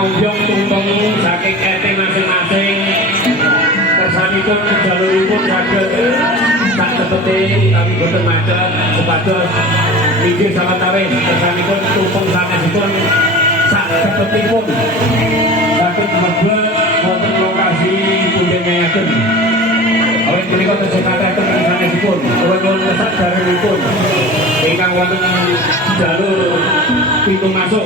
Ombyong tumpeng saking RT masing-masing kersanipun jaluripun saged sak cepete utawi boten macet supados inggih sawetawis kersanipun tumpeng sanesipun sak cepetipun saged mlebet wonten lokasi pundi meyaken. Awit menika tesih kathah sanesipun kula nyuwun kesadaranipun ingkang wonten jalur pintu masuk.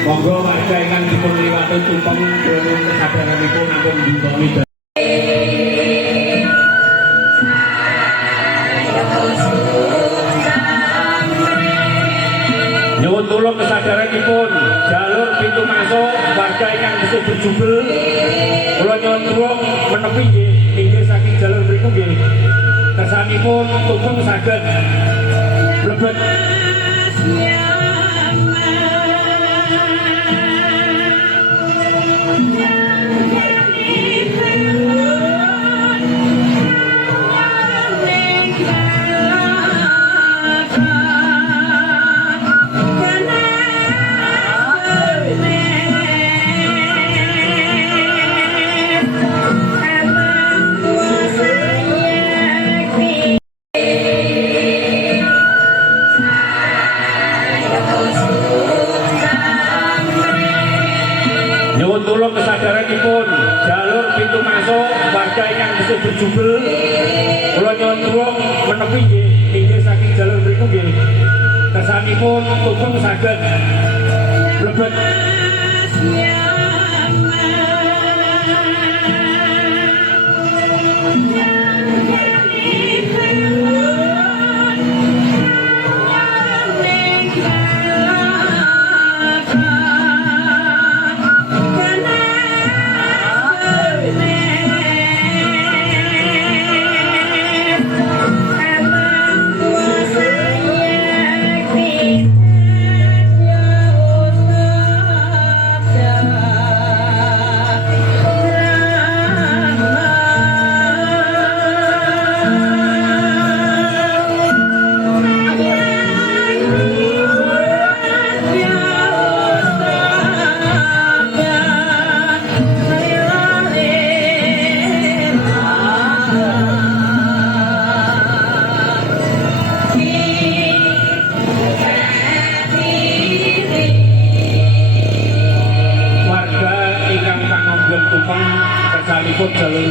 Monggo warga ingkang dipun liwati tumpeng kula kesadaranipun ampun ditoni. Nyuwun tulung kesadaranipun jalur pintu masuk warga ingkang isih berjubel kula nyuwun tulung menepi nggih inggih saking jalur mriku nggih. Kersanipun tumpeng saged mlebet. Nyuwun tulung kesadaranipun jalur pintu masuk warga ingkang isih berjubel kula nyuwun tulung menepi nggih inggih saking jalur mriku nggih. Kersanipun tumpeng saged mlebet. Kersanipun jalur